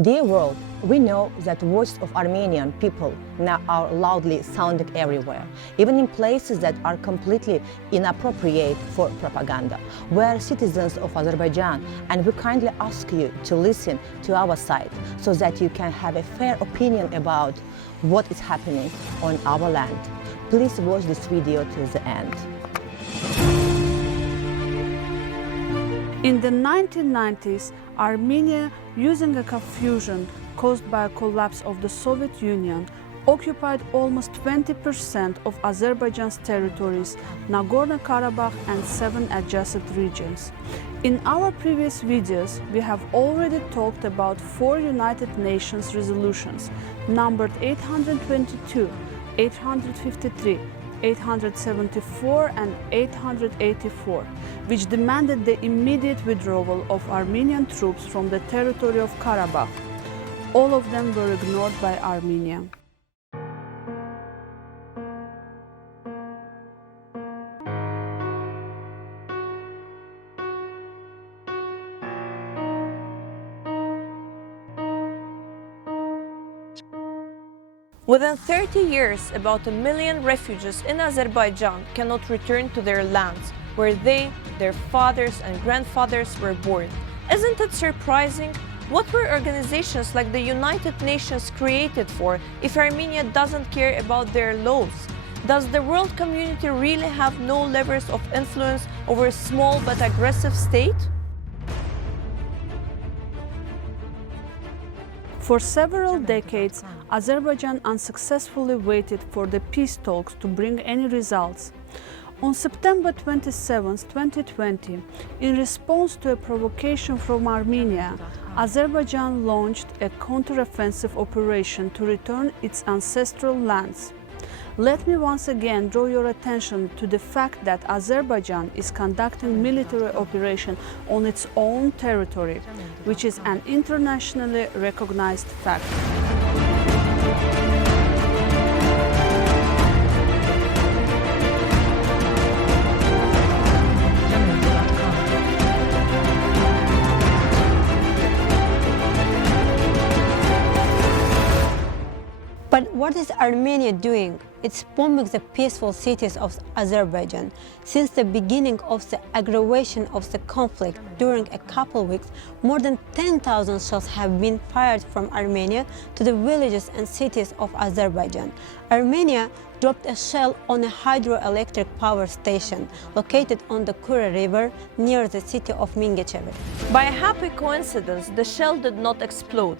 Dear world, we know that voices of Armenian people now are loudly sounding everywhere, even in places that are completely inappropriate for propaganda. We are citizens of Azerbaijan, and we kindly ask you to listen to our side so that you can have a fair opinion about what is happening on our land. Please watch this video to the end. In the 1990s, Armenia, using a confusion caused by a collapse of the Soviet Union, occupied almost 20% of Azerbaijan's territories, Nagorno-Karabakh and 7 adjacent regions. In our previous videos, we have already talked about 4 United Nations resolutions, numbered 822, 853, 874 and 884, which demanded the immediate withdrawal of Armenian troops from the territory of Karabakh. All of them were ignored by Armenia. Within 30 years, about 1 million refugees in Azerbaijan cannot return to their lands, where they, their fathers and grandfathers were born. Isn't it surprising? What were organizations like the United Nations created for if Armenia doesn't care about their laws? Does the world community really have no levers of influence over a small but aggressive state? For several decades, Azerbaijan unsuccessfully waited for the peace talks to bring any results. On September 27, 2020, in response to a provocation from Armenia, Azerbaijan launched a counter-offensive operation to return its ancestral lands. Let me once again draw your attention to the fact that Azerbaijan is conducting military operation on its own territory, which is an internationally recognized fact. But what is Armenia doing? It's bombing the peaceful cities of Azerbaijan. Since the beginning of the aggravation of the conflict during a couple weeks, more than 10,000 shells have been fired from Armenia to the villages and cities of Azerbaijan. Armenia dropped a shell on a hydroelectric power station located on the Kura River near the city of Mingechevi. By a happy coincidence, the shell did not explode.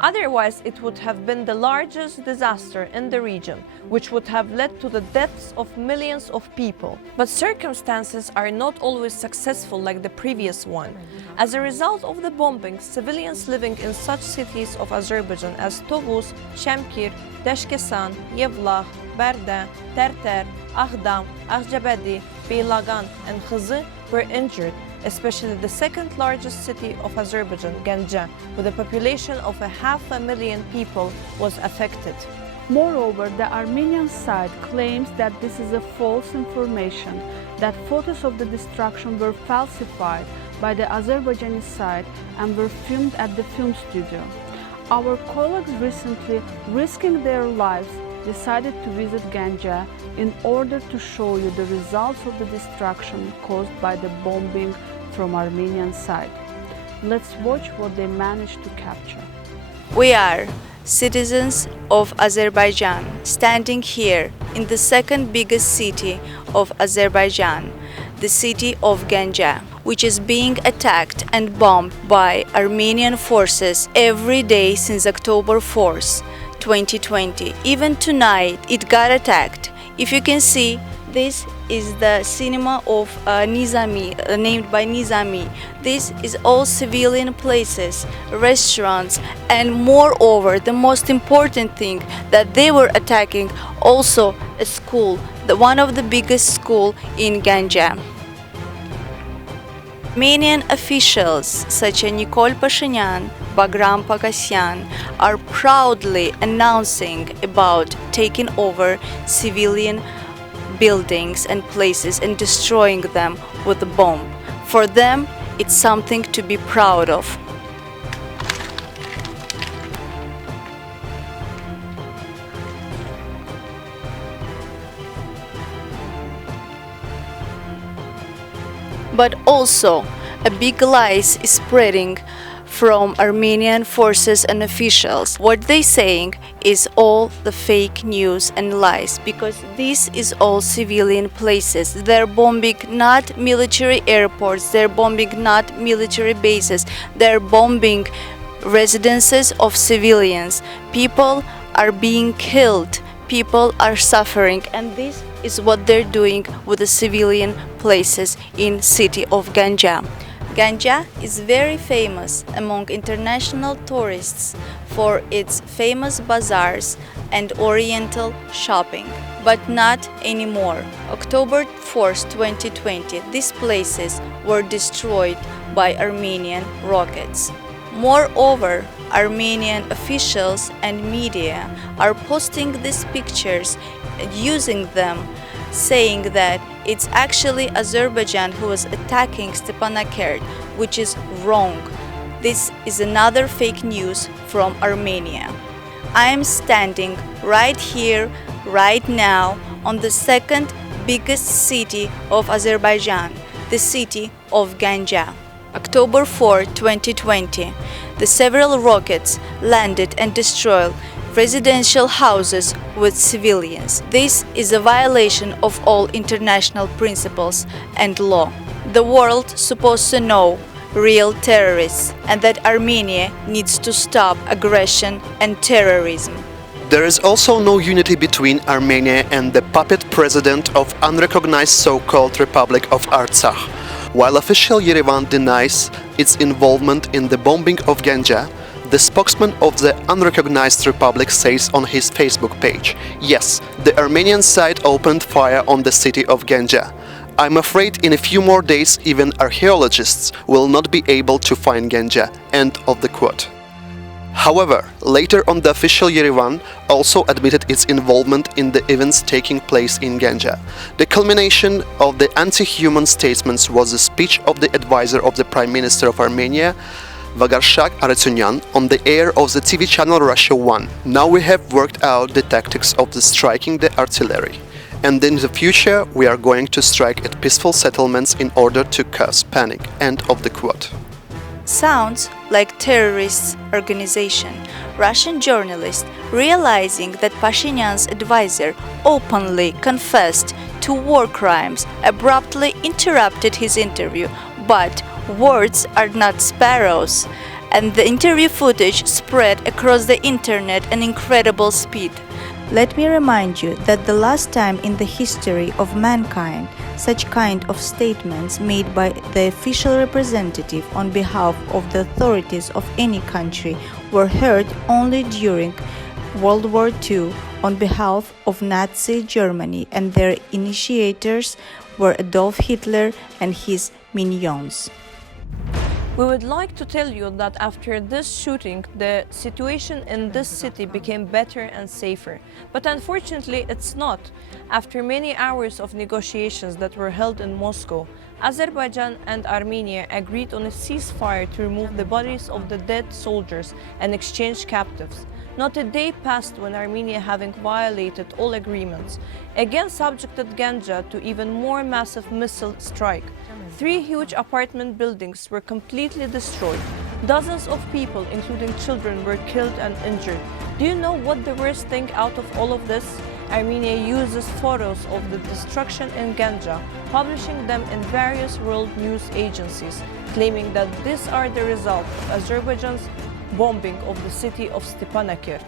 Otherwise, it would have been the largest disaster in the region, which would have led to the deaths of millions of people. But circumstances are not always successful like the previous one. As a result of the bombing, civilians living in such cities of Azerbaijan as Tovuz, Shamkir, Dashkesan, Yevlah, Berde, Terter, Aghdam, Aghjabadi, Beylagan and Khızı were injured, especially the second largest city of Azerbaijan, Ganja, with a population of 500,000 people, was affected. Moreover, the Armenian side claims that this is a false information, that photos of the destruction were falsified by the Azerbaijani side and were filmed at the film studio. Our colleagues recently, risking their lives, decided to visit Ganja in order to show you the results of the destruction caused by the bombing from Armenian side. Let's watch what they managed to capture. We are citizens of Azerbaijan, standing here in the second biggest city of Azerbaijan, the city of Ganja, which is being attacked and bombed by Armenian forces every day since October 4th, 2020. Even tonight it got attacked. If you can see, this is the cinema of Nizami, named by Nizami. This is all civilian places, restaurants, and moreover, the most important thing, that they were attacking also a school, one of the biggest school in Ganja. Armenian officials such as Nikol Pashinyan, Bagram Pakasyan are proudly announcing about taking over civilian buildings and places and destroying them with a bomb. For them, it's something to be proud of. But also, a big lies is spreading from Armenian forces and officials. What they saying is all the fake news and lies, because this is all civilian places. They're bombing not military airports, they're bombing not military bases, they're bombing residences of civilians. People are being killed, people are suffering, and this is what they're doing with the civilian places in city of Ganja. Ganja is very famous among international tourists for its famous bazaars and oriental shopping, but not anymore. October 4th, 2020, these places were destroyed by Armenian rockets. Moreover, Armenian officials and media are posting these pictures and using them, saying that it's actually Azerbaijan who was attacking Stepanakert, which is wrong. This is another fake news from Armenia. I am standing right here, right now, on the second biggest city of Azerbaijan, the city of Ganja. October 4, 2020, the several rockets landed and destroyed residential houses with civilians. This is a violation of all international principles and law. The world supposed to know real terrorists and that Armenia needs to stop aggression and terrorism. There is also no unity between Armenia and the puppet president of unrecognized so-called Republic of Artsakh. While official Yerevan denies its involvement in the bombing of Ganja, the spokesman of the unrecognized republic says on his Facebook page, yes, the Armenian side opened fire on the city of Ganja. I'm afraid in a few more days even archaeologists will not be able to find Ganja. End of the quote. However, later on the official Yerevan also admitted its involvement in the events taking place in Ganja. The culmination of the anti-human statements was the speech of the advisor of the Prime Minister of Armenia, Vagarshak Aretsunyan, on the air of the TV channel Russia 1. Now we have worked out the tactics of the striking the artillery. And in the future we are going to strike at peaceful settlements in order to cause panic. End of the quote. Sounds like terrorist organization. Russian journalist, realizing that Pashinyan's advisor openly confessed to war crimes, abruptly interrupted his interview. But words are not sparrows, and the interview footage spread across the internet at an incredible speed. Let me remind you that the last time in the history of mankind such kind of statements made by the official representative on behalf of the authorities of any country were heard only during World War II on behalf of Nazi Germany, and their initiators were Adolf Hitler and his minions. We would like to tell you that after this shooting, the situation in this city became better and safer. But unfortunately, it's not. After many hours of negotiations that were held in Moscow, Azerbaijan and Armenia agreed on a ceasefire to remove the bodies of the dead soldiers and exchange captives. Not a day passed when Armenia, having violated all agreements, again subjected Ganja to even more massive missile strike. 3 huge apartment buildings were completely destroyed. Dozens of people, including children, were killed and injured. Do you know what the worst thing out of all of this? Armenia uses photos of the destruction in Ganja, publishing them in various world news agencies, claiming that these are the result of Azerbaijan's bombing of the city of Stepanakert.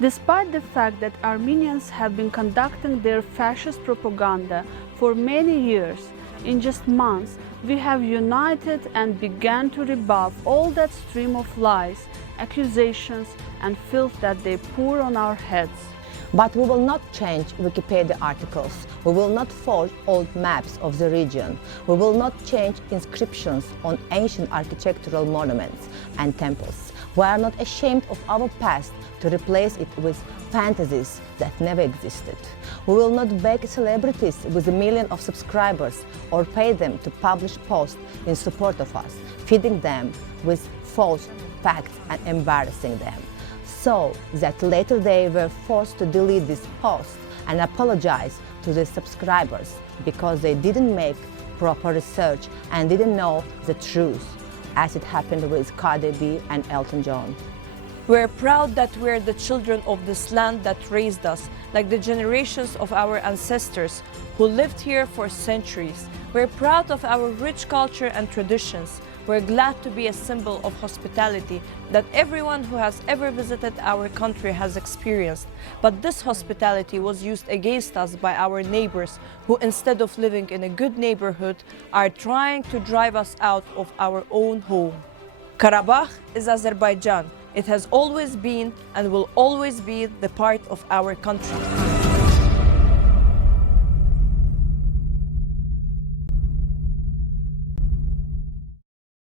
Despite the fact that Armenians have been conducting their fascist propaganda for many years, in just months we have united and began to rebuff all that stream of lies, accusations and filth that they pour on our heads. But we will not change Wikipedia articles. We will not forge old maps of the region. We will not change inscriptions on ancient architectural monuments and temples. We are not ashamed of our past to replace it with fantasies that never existed. We will not beg celebrities with a million of subscribers or pay them to publish posts in support of us, feeding them with false facts and embarrassing them, so that later they were forced to delete this post and apologize to the subscribers because they didn't make proper research and didn't know the truth, as it happened with Cardi B and Elton John. We're proud that we're the children of this land that raised us, like the generations of our ancestors who lived here for centuries. We're proud of our rich culture and traditions. We're glad to be a symbol of hospitality that everyone who has ever visited our country has experienced. But this hospitality was used against us by our neighbors who, instead of living in a good neighborhood, are trying to drive us out of our own home. Karabakh is Azerbaijan. It has always been and will always be the part of our country.